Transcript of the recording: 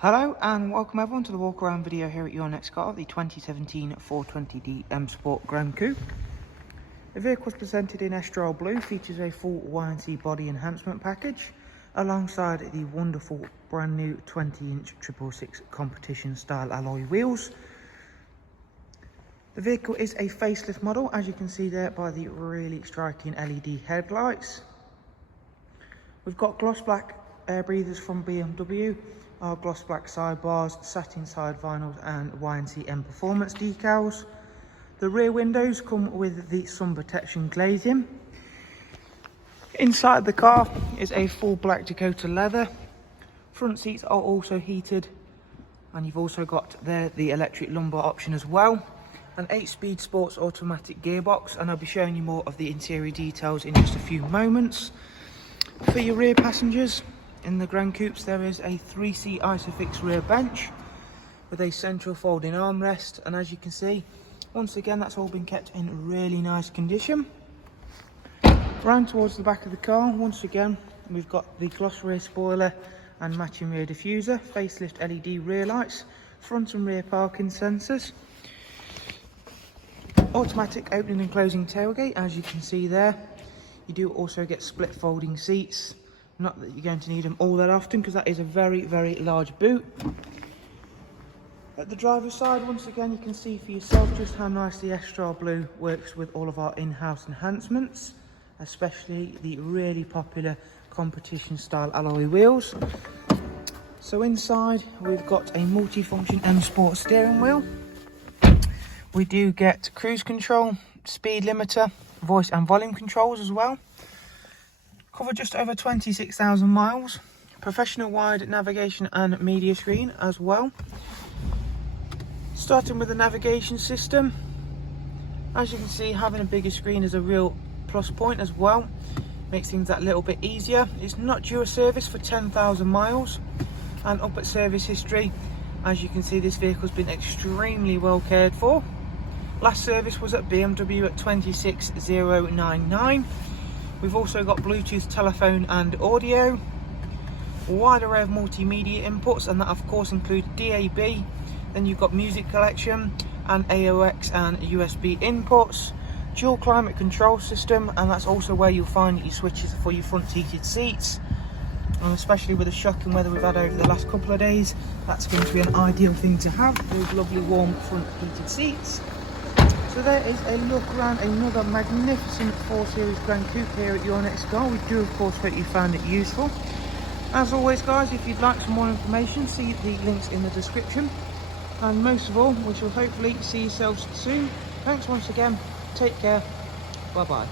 Hello and welcome everyone to the walk around video here at YNC car, the 2017 420D M Sport Gran Coupe. The vehicle is presented in Estrel Blue, features a full YNC body enhancement package alongside the wonderful brand new 20-inch 666 competition style alloy wheels. The vehicle is a facelift model, as you can see there by the really striking LED headlights. We've got gloss black air breathers from BMW, our gloss black sidebars, satin side vinyls and YNC Mperformance decals. The rear windows come with the sun protection glazing. Inside the car is a full black Dakota leather. Front seats are also heated, and you've also got there the electric lumbar option as well. An 8-speed sports automatic gearbox, and I'll be showing you more of the interior details in just a few moments. For your rear passengers, in the Gran Coupes there is a 3-seat Isofix rear bench with a central folding armrest, and as you can see, once again that's all been kept in really nice condition. Round towards the back of the car, once again we've got the gloss rear spoiler and matching rear diffuser, facelift LED rear lights, front and rear parking sensors, automatic opening and closing tailgate, as you can see there. You do also get split folding seats. Not that you're going to need them all that often, because that is a very large boot. At the driver's side, once again, you can see for yourself just how nicely Estrel Blue works with all of our in-house enhancements, especially the really popular competition style alloy wheels. So inside we've got a multi-function M Sport steering wheel. We do get cruise control, speed limiter, voice and volume controls as well. Cover just over 26,000 miles. Professional wide navigation and media screen as well. Starting with the navigation system, as you can see, having a bigger screen is a real plus point as well. Makes things that little bit easier. It's not due a service for 10,000 miles, and up at service history, as you can see, this vehicle's been extremely well cared for. Last service was at BMW at 26099. We've also got Bluetooth, telephone and audio, a wide array of multimedia inputs, and that of course includes DAB. Then you've got music collection and AUX and USB inputs, dual climate control system, and that's also where you'll find your switches for your front heated seats. And especially with the shocking weather we've had over the last couple of days, that's going to be an ideal thing to have, those lovely warm front heated seats. So there is a look around another magnificent 4 Series Gran Coupe here at YNC car. We do of course hope you found it useful. As always guys, if you'd like some more information, see the links in the description. And most of all, we shall hopefully see yourselves soon. Thanks once again, take care, bye bye.